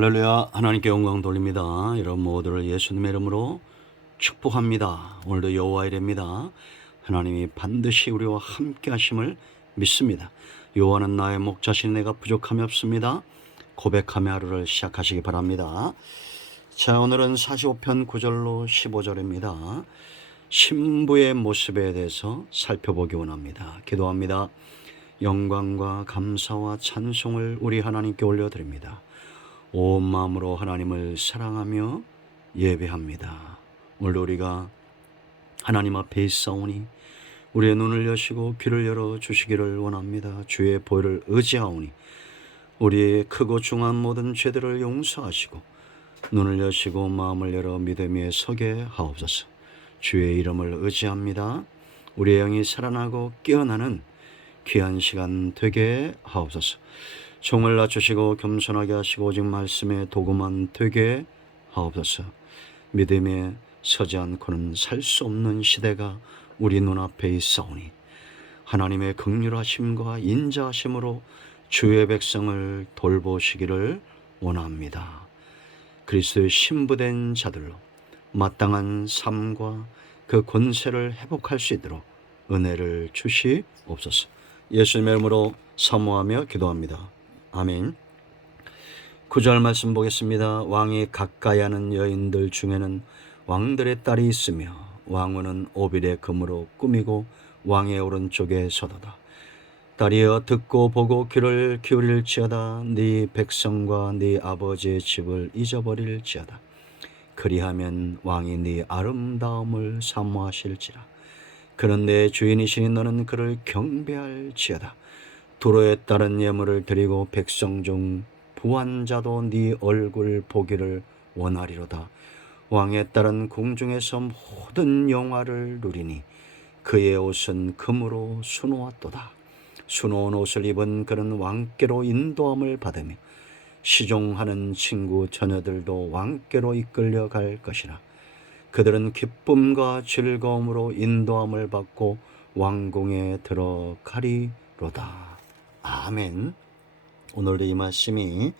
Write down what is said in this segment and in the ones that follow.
할렐루야. 하나님께 영광 돌립니다. 여러분 모두를 예수님의 이름으로 축복합니다. 오늘도 여호와 이래입니다. 하나님이 반드시 우리와 함께 하심을 믿습니다. 여호와는 나의 목자신, 내가 부족함이 없습니다. 고백하며 하루를 시작하시기 바랍니다. 자, 오늘은 45편 9절로 15절입니다. 신부의 모습에 대해서 살펴보기 원합니다. 기도합니다. 영광과 감사와 찬송을 우리 하나님께 올려드립니다. 온 마음으로 하나님을 사랑하며 예배합니다. 오늘도 우리가 하나님 앞에 있사오니 우리의 눈을 여시고 귀를 열어 주시기를 원합니다. 주의 보혈을 의지하오니 우리의 크고 중한 모든 죄들을 용서하시고 눈을 여시고 마음을 열어 믿음에 서게 하옵소서. 주의 이름을 의지합니다. 우리의 영이 살아나고 깨어나는 귀한 시간 되게 하옵소서. 종을 낮추시고 겸손하게 하시고 오직 말씀에 도구만 되게 하옵소서. 믿음에 서지 않고는 살 수 없는 시대가 우리 눈앞에 있사오니 하나님의 긍휼하심과 인자하심으로 주의 백성을 돌보시기를 원합니다. 그리스도의 신부된 자들로 마땅한 삶과 그 권세를 회복할 수 있도록 은혜를 주시옵소서. 예수님의 이름으로 사모하며 기도합니다. 아멘. 9절 말씀 보겠습니다. 왕이 가까이 하는 여인들 중에는 왕들의 딸이 있으며 왕후는 오빌의 금으로 꾸미고 왕의 오른쪽에 서도다. 딸이여 듣고 보고 귀를 기울일지어다. 네 백성과 네 아버지의 집을 잊어버릴지어다. 그리하면 왕이 네 아름다움을 사모하실지라. 그는 내 주인이시니 너는 그를 경배할지어다. 도로에 따른 예물을 드리고 백성 중 부한 자도 네 얼굴 보기를 원하리로다. 왕의 딸은 궁중에서 모든 영화를 누리니 그의 옷은 금으로 수놓았도다. 수놓은 옷을 입은 그는 왕께로 인도함을 받으며 시종하는 친구 처녀들도 왕께로 이끌려 갈 것이라. 그들은 기쁨과 즐거움으로 인도함을 받고 왕궁에 들어가리로다. 아멘. 오늘도 이 말씀이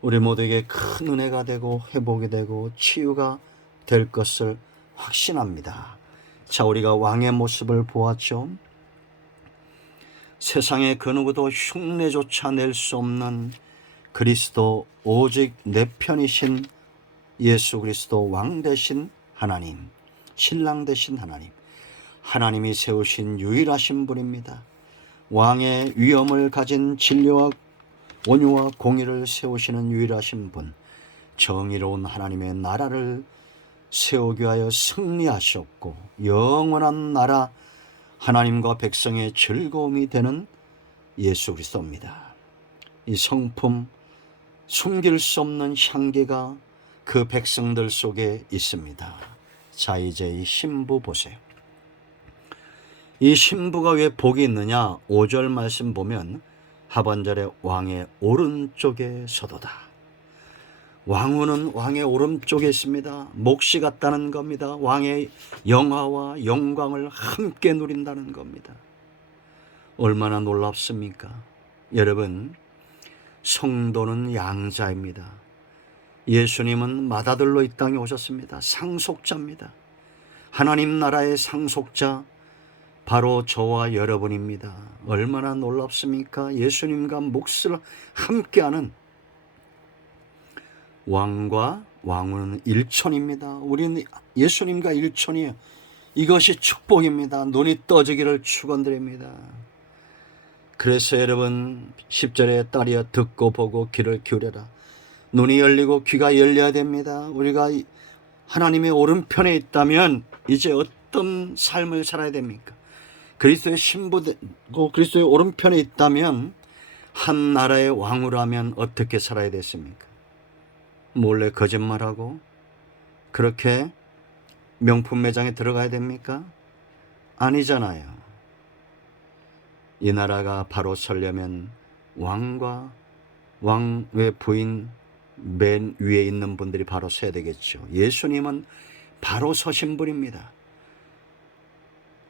우리 모두에게 큰 은혜가 되고 회복이 되고 치유가 될 것을 확신합니다. 자, 우리가 왕의 모습을 보았죠. 세상의 그 누구도 흉내조차 낼 수 없는 그리스도, 오직 내 편이신 예수 그리스도, 왕 되신 하나님, 신랑 되신 하나님, 하나님이 세우신 유일하신 분입니다. 왕의 위엄을 가진 진리와 온유와 공의를 세우시는 유일하신 분, 정의로운 하나님의 나라를 세우기 위하여 승리하셨고 영원한 나라, 하나님과 백성의 즐거움이 되는 예수 그리스도입니다. 이 성품, 숨길 수 없는 향기가 그 백성들 속에 있습니다. 자, 이제 이 신부 보세요. 이 신부가 왜 복이 있느냐? 5절 말씀 보면 하반절에 왕의 오른쪽에 서도다. 왕후는 왕의 오른쪽에 있습니다. 몫이 같다는 겁니다. 왕의 영화와 영광을 함께 누린다는 겁니다. 얼마나 놀랍습니까? 여러분, 성도는 양자입니다. 예수님은 맏아들로 이 땅에 오셨습니다. 상속자입니다. 하나님 나라의 상속자, 바로 저와 여러분입니다. 얼마나 놀랍습니까? 예수님과 몫을 함께하는 왕과 왕후는 일촌입니다. 우리는 예수님과 일촌이에요. 이것이 축복입니다. 눈이 떠지기를 축원드립니다. 그래서 여러분 10절에 딸이여 듣고 보고 귀를 기울여라. 눈이 열리고 귀가 열려야 됩니다. 우리가 하나님의 오른편에 있다면 이제 어떤 삶을 살아야 됩니까? 그리스도의 신부고 그리스도의 오른편에 있다면 한 나라의 왕후라면 어떻게 살아야 됐습니까? 몰래 거짓말하고 그렇게 명품 매장에 들어가야 됩니까? 아니잖아요. 이 나라가 바로 서려면 왕과 왕의 부인 맨 위에 있는 분들이 바로 서야 되겠죠. 예수님은 바로 서신 분입니다.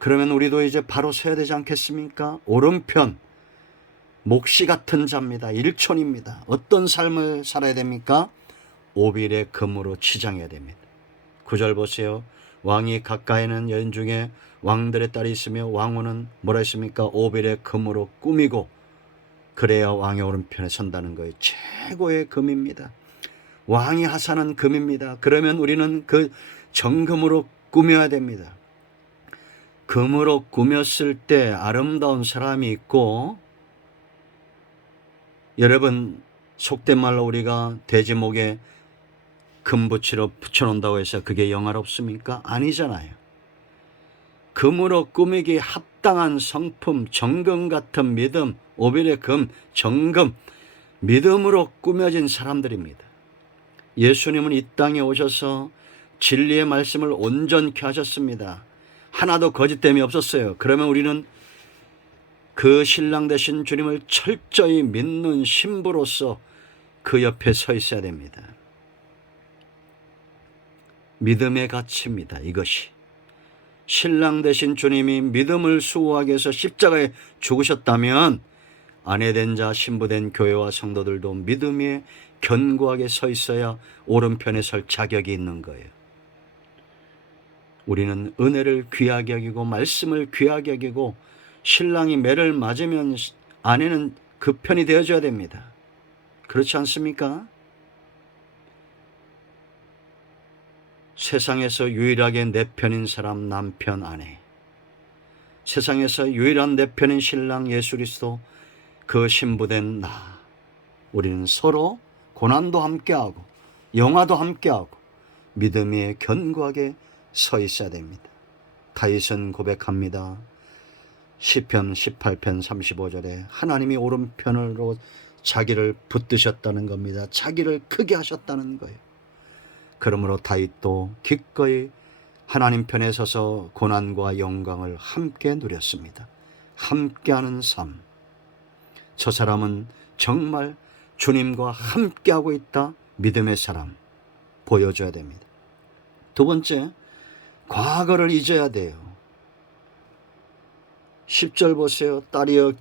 그러면 우리도 이제 바로 서야 되지 않겠습니까? 오른편, 몫이 같은 자입니다. 일촌입니다. 어떤 삶을 살아야 됩니까? 오빌의 금으로 치장해야 됩니다. 9절 보세요. 왕이 가까이는 여인 중에 왕들의 딸이 있으며 왕후는 뭐라 했습니까? 오빌의 금으로 꾸미고 그래야 왕의 오른편에 선다는 거예요. 최고의 금입니다. 왕이 하사는 금입니다. 그러면 우리는 그 정금으로 꾸며야 됩니다. 금으로 꾸몄을 때 아름다운 사람이 있고, 여러분 속된 말로 우리가 돼지목에 금붙이로 붙여놓는다고 해서 그게 영화롭습니까? 아니잖아요. 금으로 꾸미기 합당한 성품, 정금 같은 믿음, 오빌의 금, 정금, 믿음으로 꾸며진 사람들입니다. 예수님은 이 땅에 오셔서 진리의 말씀을 온전케 하셨습니다. 하나도 거짓됨이 없었어요. 그러면 우리는 그 신랑 되신 주님을 철저히 믿는 신부로서 그 옆에 서 있어야 됩니다. 믿음의 가치입니다. 이것이. 신랑 되신 주님이 믿음을 수호하기 위해서 십자가에 죽으셨다면 아내된 자, 신부된 교회와 성도들도 믿음에 견고하게 서 있어야 오른편에 설 자격이 있는 거예요. 우리는 은혜를 귀하게 여기고 말씀을 귀하게 여기고 신랑이 매를 맞으면 아내는 그 편이 되어줘야 됩니다. 그렇지 않습니까? 세상에서 유일하게 내 편인 사람 남편, 아내. 세상에서 유일한 내 편인 신랑 예수 그리스도, 그 신부된 나. 우리는 서로 고난도 함께하고 영화도 함께하고 믿음에 견고하게 서 있어야 됩니다. 다윗은 고백합니다. 시편 18편 35절에 하나님이 오른편으로 자기를 붙드셨다는 겁니다. 자기를 크게 하셨다는 거예요. 그러므로 다윗도 기꺼이 하나님 편에 서서 고난과 영광을 함께 누렸습니다. 함께하는 삶. 저 사람은 정말 주님과 함께하고 있다. 믿음의 사람 보여줘야 됩니다. 두 번째, 과거를 잊어야 돼요. 10절 보세요. 딸이여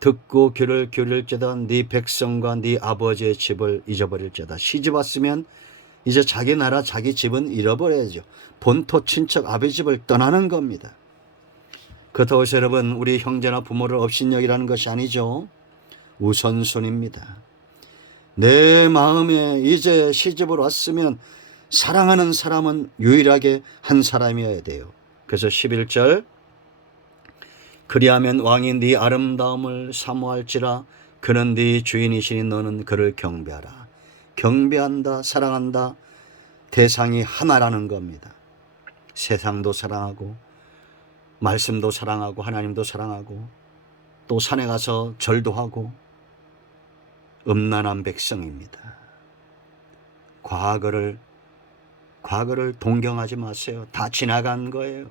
듣고 귀를 기울일지어다. 네 백성과 네 아버지의 집을 잊어버릴지어다. 시집 왔으면 이제 자기 나라 자기 집은 잃어버려야죠. 본토 친척 아버지 집을 떠나는 겁니다. 그렇다고 해서 여러분 우리 형제나 부모를 업신여기라는 것이 아니죠. 우선순위입니다. 내 마음에 이제 시집을 왔으면 사랑하는 사람은 유일하게 한 사람이어야 돼요. 그래서 11절 그리하면 왕이 네 아름다움을 사모할지라 그는 네 주인이시니 너는 그를 경배하라. 경배한다, 사랑한다. 대상이 하나라는 겁니다. 세상도 사랑하고 말씀도 사랑하고 하나님도 사랑하고 또 산에 가서 절도 하고 음란한 백성입니다. 과거를 동경하지 마세요. 다 지나간 거예요.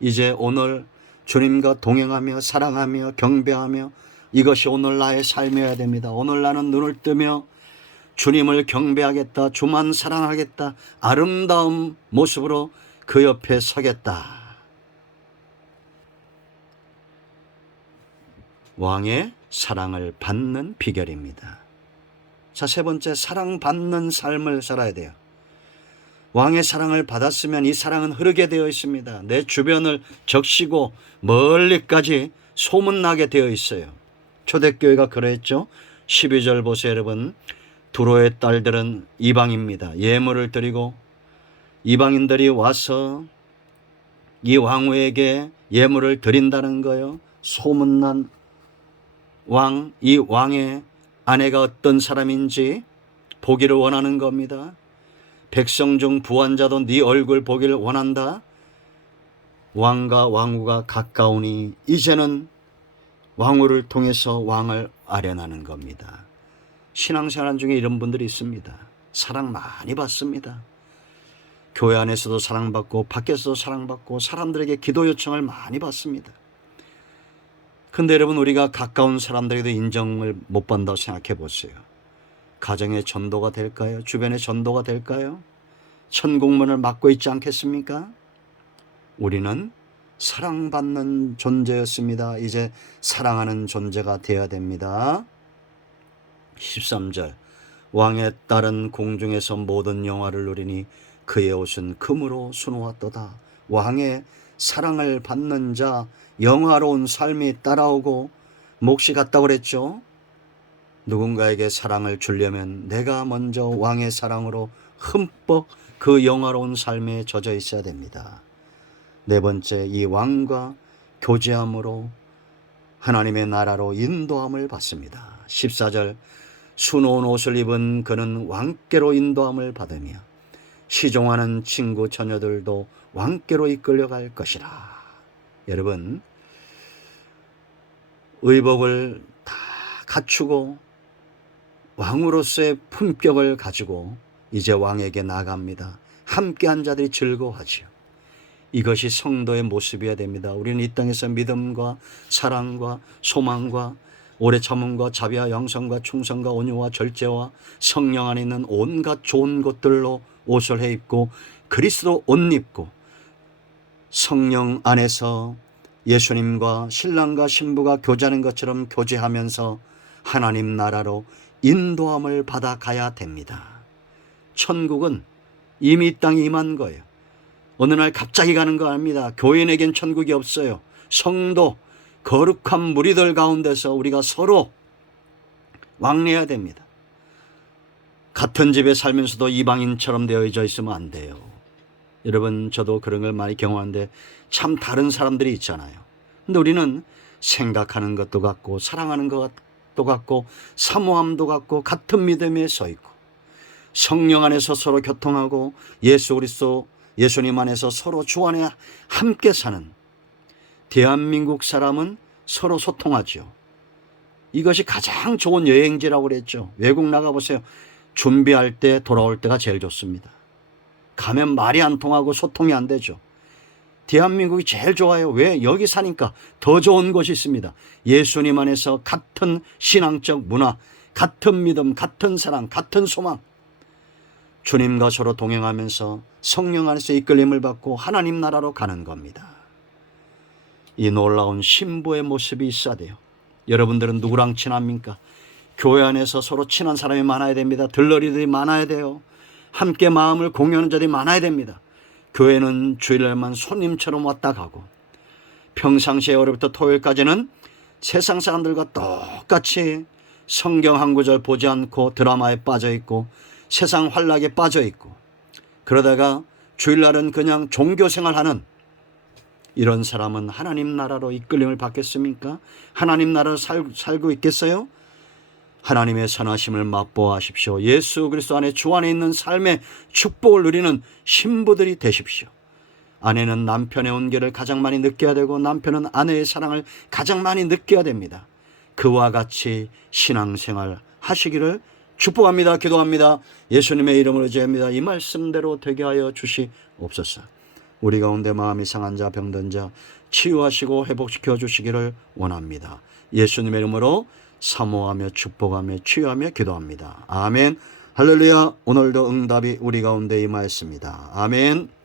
이제 오늘 주님과 동행하며 사랑하며 경배하며 이것이 오늘 나의 삶이어야 됩니다. 오늘 나는 눈을 뜨며 주님을 경배하겠다. 주만 사랑하겠다. 아름다운 모습으로 그 옆에 서겠다. 왕의 사랑을 받는 비결입니다. 자, 세 번째, 사랑받는 삶을 살아야 돼요. 왕의 사랑을 받았으면 이 사랑은 흐르게 되어 있습니다. 내 주변을 적시고 멀리까지 소문나게 되어 있어요. 초대교회가 그랬죠. 12절 보세요 여러분. 두로의 딸들은 이방입니다. 예물을 드리고 이방인들이 와서 이 왕후에게 예물을 드린다는 거예요. 소문난 왕, 이 왕의 아내가 어떤 사람인지 보기를 원하는 겁니다. 백성 중 부한 자도 네 얼굴 보기를 원한다. 왕과 왕후가 가까우니 이제는 왕후를 통해서 왕을 아련하는 겁니다. 신앙생활 중에 이런 분들이 있습니다. 사랑 많이 받습니다. 교회 안에서도 사랑받고 밖에서도 사랑받고 사람들에게 기도 요청을 많이 받습니다. 근데 여러분 우리가 가까운 사람들에게도 인정을 못 받는다고 생각해 보세요. 가정의 전도가 될까요? 주변의 전도가 될까요? 천국문을 막고 있지 않겠습니까? 우리는 사랑받는 존재였습니다. 이제 사랑하는 존재가 되어야 됩니다. 13절 왕의 딸은 공중에서 모든 영화를 누리니 그의 옷은 금으로 수놓았도다. 왕의 사랑을 받는 자, 영화로운 삶이 따라오고 몫이 같다고 그랬죠. 누군가에게 사랑을 주려면 내가 먼저 왕의 사랑으로 흠뻑 그 영화로운 삶에 젖어 있어야 됩니다. 네 번째, 이 왕과 교제함으로 하나님의 나라로 인도함을 받습니다. 14절 수놓은 옷을 입은 그는 왕께로 인도함을 받으며 시종하는 친구 처녀들도 왕께로 이끌려갈 것이라. 여러분, 의복을 다 갖추고 왕으로서의 품격을 가지고 이제 왕에게 나갑니다. 함께한 자들이 즐거워하지요. 이것이 성도의 모습이어야 됩니다. 우리는 이 땅에서 믿음과 사랑과 소망과 오래 참음과 자비와 양성과 충성과 온유와 절제와 성령 안에 있는 온갖 좋은 것들로 옷을 해 입고 그리스도 옷 입고 성령 안에서 예수님과 신랑과 신부가 교제하는 것처럼 교제하면서 하나님 나라로 인도함을 받아가야 됩니다. 천국은 이미 이 땅에 임한 거예요. 어느 날 갑자기 가는 거 아닙니다. 교인에겐 천국이 없어요. 성도, 거룩한 무리들 가운데서 우리가 서로 왕래해야 됩니다. 같은 집에 살면서도 이방인처럼 되어져 있으면 안 돼요. 여러분, 저도 그런 걸 많이 경험하는데 참 다른 사람들이 있잖아요. 근데 우리는 생각하는 것도 같고 사랑하는 것도 같고 사모함도 같고 같은 믿음에 서 있고 성령 안에서 서로 교통하고 예수 그리스도 예수님 안에서 서로 주 안에 함께 사는 대한민국 사람은 서로 소통하죠. 이것이 가장 좋은 여행지라고 그랬죠. 외국 나가보세요. 준비할 때 돌아올 때가 제일 좋습니다. 가면 말이 안 통하고 소통이 안 되죠. 대한민국이 제일 좋아요. 왜? 여기 사니까 더 좋은 것이 있습니다. 예수님 안에서 같은 신앙적 문화, 같은 믿음, 같은 사랑, 같은 소망, 주님과 서로 동행하면서 성령 안에서 이끌림을 받고 하나님 나라로 가는 겁니다. 이 놀라운 신부의 모습이 있어야 돼요. 여러분들은 누구랑 친합니까? 교회 안에서 서로 친한 사람이 많아야 됩니다. 들러리들이 많아야 돼요. 함께 마음을 공유하는 자들이 많아야 됩니다. 교회는 주일날만 손님처럼 왔다 가고 평상시에 월요일부터 토요일까지는 세상 사람들과 똑같이 성경 한 구절 보지 않고 드라마에 빠져 있고 세상 환락에 빠져 있고 그러다가 주일날은 그냥 종교생활하는 이런 사람은 하나님 나라로 이끌림을 받겠습니까? 하나님 나라로 살고 있겠어요? 하나님의 선하심을 맛보아하십시오. 예수 그리스도 안에 주 안에 있는 삶의 축복을 누리는 신부들이 되십시오. 아내는 남편의 온기를 가장 많이 느껴야 되고 남편은 아내의 사랑을 가장 많이 느껴야 됩니다. 그와 같이 신앙생활 하시기를 축복합니다. 기도합니다. 예수님의 이름으로 제합니다. 이 말씀대로 되게 하여 주시옵소서. 우리 가운데 마음이 상한 자, 병든 자 치유하시고 회복시켜 주시기를 원합니다. 예수님의 이름으로 사모하며 축복하며 치유하며 기도합니다. 아멘. 할렐루야. 오늘도 응답이 우리 가운데 임하였습니다. 아멘.